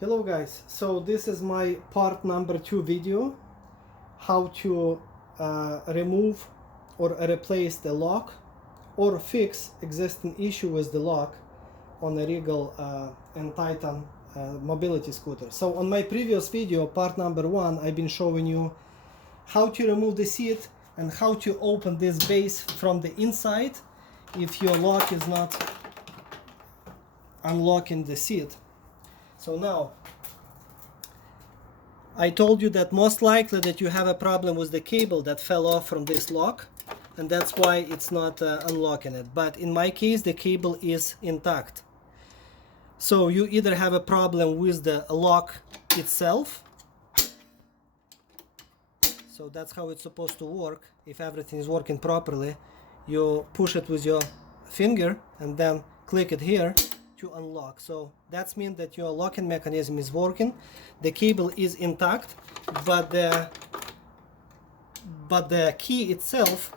Hello guys, so this is my part number 2 video, how to remove or replace the lock or fix existing issue with the lock on a Regal and Titan mobility scooter. So on my previous video, part number 1, I've been showing you how to remove the seat and how to open this base from the inside if your lock is not unlocking the seat. So now, I told you that most likely that you have a problem with the cable that fell off from this lock, and that's why it's not unlocking it. But in my case, the cable is intact. So you either have a problem with the lock itself. So that's how it's supposed to work. If everything is working properly, you push it with your finger and then click it here to unlock. So that means that your locking mechanism is working, the cable is intact, but the key itself,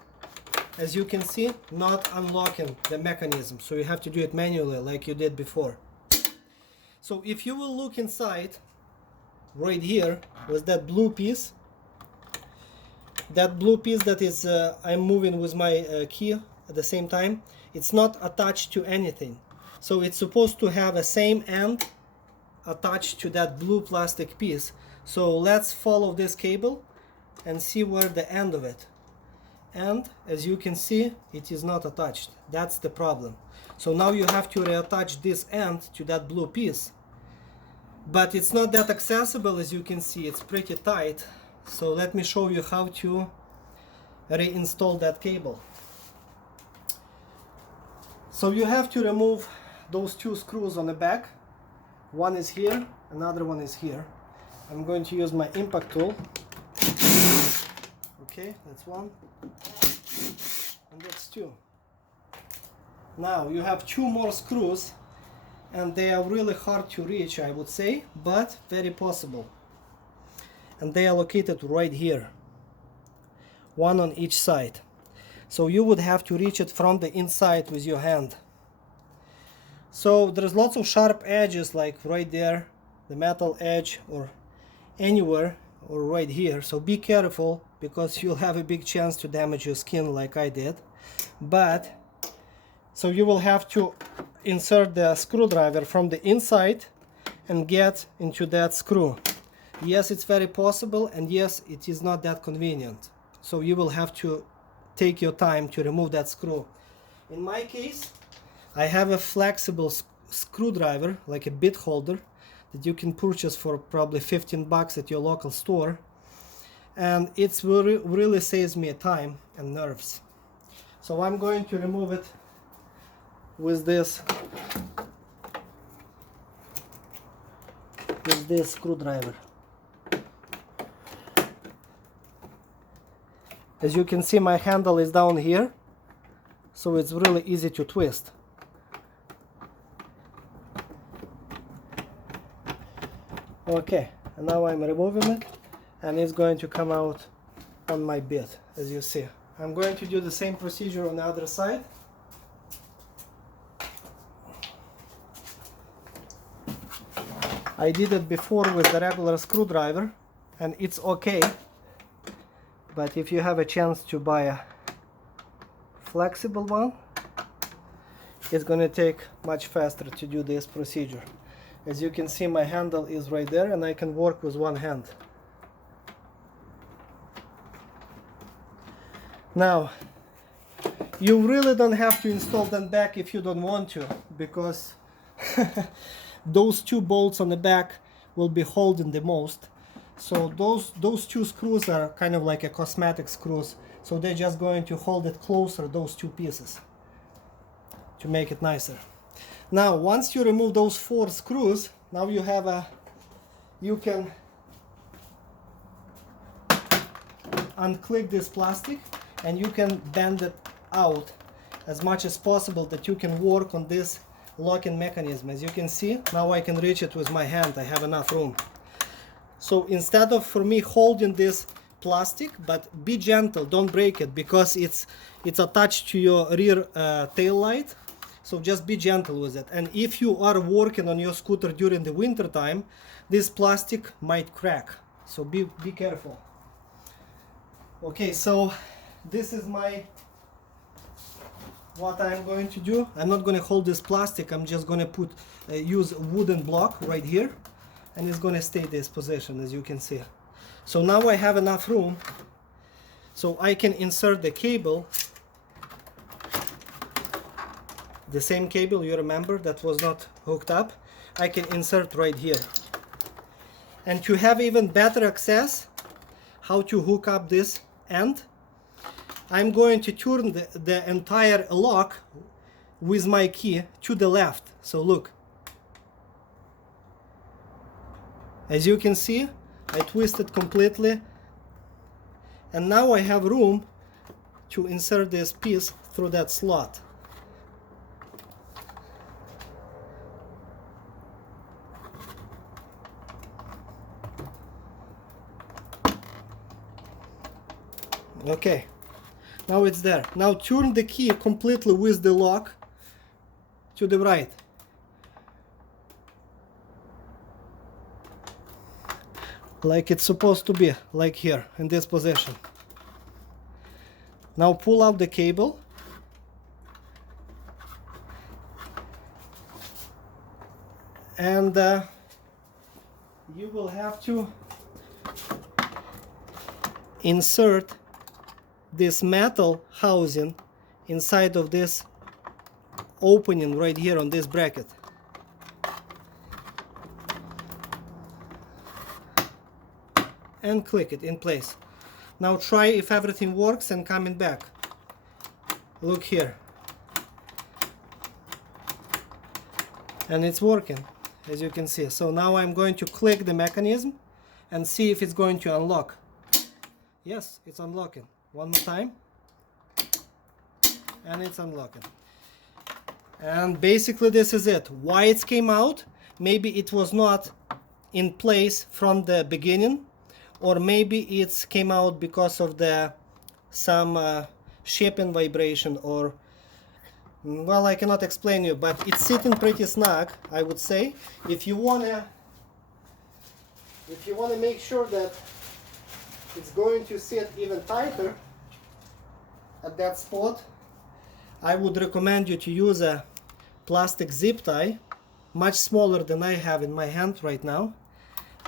as you can see, not unlocking the mechanism. So you have to do it manually like you did before. So if you will look inside right here with that blue piece, that is I'm moving with my key at the same time, it's not attached to anything. So it's supposed to have a same end attached to that blue plastic piece. So let's follow this cable and see where the end of it. And as you can see, it is not attached. That's the problem. So now you have to reattach this end to that blue piece. But it's not that accessible, as you can see, it's pretty tight. So let me show you how to reinstall that cable. So you have to remove those two screws on the back. One is here, another one is here. I'm going to use my impact tool. Okay, that's one. And that's two. Now you have two more screws, and they are really hard to reach, I would say, but very possible. And they are located right here, one on each side. So you would have to reach it from the inside with your hand. So there's lots of sharp edges, like right there, the metal edge, or anywhere, or right here. So be careful, because you'll have a big chance to damage your skin like I did. But so you will have to insert the screwdriver from the inside and get into that screw. Yes, it's very possible, and yes, it is not that convenient. So you will have to take your time to remove that screw. In my case, I have a flexible screwdriver, like a bit holder, that you can purchase for probably 15 bucks at your local store. And it really saves me time and nerves. So I'm going to remove it with this screwdriver. As you can see, my handle is down here, so it's really easy to twist. Okay, and now I'm removing it, and it's going to come out on my bit, as you see. I'm going to do the same procedure on the other side. I did it before with the regular screwdriver, and it's okay. But if you have a chance to buy a flexible one, it's going to take much faster to do this procedure. As you can see, my handle is right there, and I can work with one hand. Now, you really don't have to install them back if you don't want to, because those two bolts on the back will be holding the most. So those two screws are kind of like a cosmetic screws, so they're just going to hold it closer, those two pieces, to make it nicer. Now, once you remove those 4 screws, now you can unclick this plastic, and you can bend it out as much as possible, that you can work on this locking mechanism. As you can see, now I can reach it with my hand. I have enough room. So instead of for me holding this plastic, but be gentle, don't break it, because it's attached to your rear tail light. so just be gentle with it. And if you are working on your scooter during the winter time, this plastic might crack, so be careful. Okay, so this is what I'm going to do. I'm not going to hold this plastic, I'm just going to use a wooden block right here, and it's going to stay this position, as you can see. So now I have enough room, so I can insert the cable, the same cable you remember that was not hooked up. I can insert right here. And to have even better access how to hook up this end, I'm going to turn the entire lock with my key to the left. So look, as you can see, I twisted completely, and now I have room to insert this piece through that slot. Okay, now it's there. Now turn the key completely with the lock to the right. Like it's supposed to be, like here, in this position. Now pull out the cable. And you will have to insert this metal housing inside of this opening right here on this bracket. And click it in place. Now try if everything works and coming back. Look here. And it's working, as you can see. So now I'm going to click the mechanism and see if it's going to unlock. Yes, it's unlocking. One more time. And it's unlocking. And basically this is it. Why it came out? Maybe it was not in place from the beginning, or maybe it came out because of some shipping vibration, or well, I cannot explain you, but it's sitting pretty snug, I would say. If you wanna make sure that it's going to sit even tighter at that spot, I would recommend you to use a plastic zip tie, much smaller than I have in my hand right now,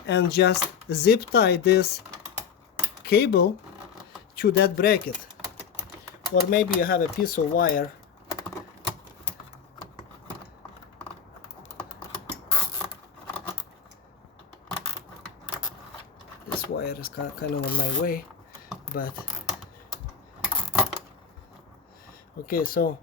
and just zip tie this cable to that bracket. Or maybe you have a piece of wire. This wire is kind of on my way, but okay, so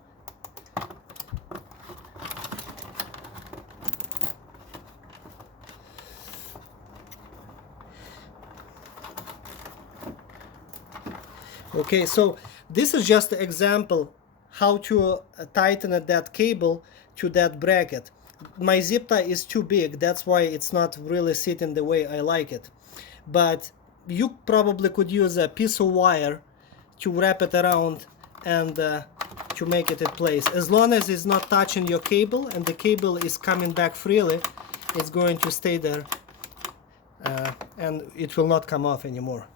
this is just an example how to tighten that cable to that bracket. My zip tie is too big, that's why it's not really sitting the way I like it. But you probably could use a piece of wire to wrap it around and to make it in place. As long as it's not touching your cable and the cable is coming back freely, it's going to stay there and it will not come off anymore.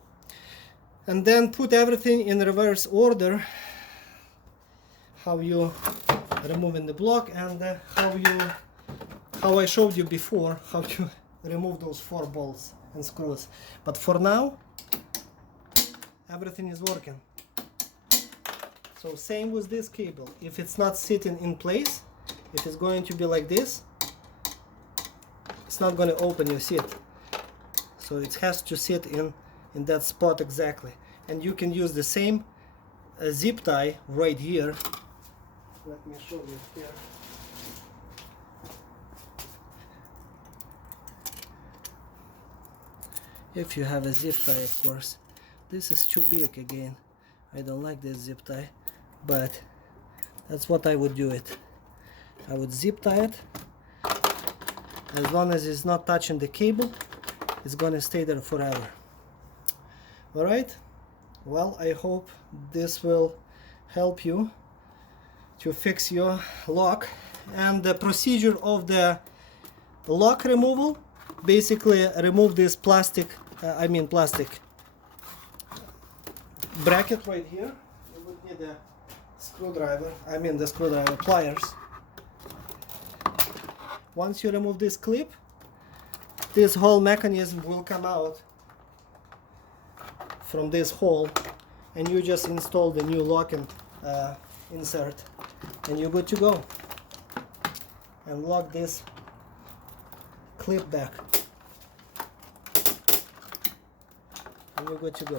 And then put everything in reverse order, how you removing the block, and how I showed you before how to remove those 4 bolts and screws. But for now, everything is working. So same with this cable. If it's not sitting in place, if it's going to be like this, it's not going to open your seat. So it has to sit in that spot exactly. And you can use the same zip tie right here. Let me show you here. If you have a zip tie, of course. This is too big again. I don't like this zip tie, but that's what I would do it. I would zip tie it. As long as it's not touching the cable, it's gonna stay there forever. Alright, well, I hope this will help you to fix your lock. And the procedure of the lock removal, basically remove this plastic bracket right here. You would need a screwdriver, pliers. Once you remove this clip, this whole mechanism will come out from this hole, and you just install the new lock and insert, and you're good to go. And lock this clip back, and you're good to go.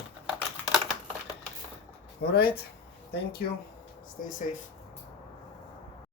All right, thank you, stay safe.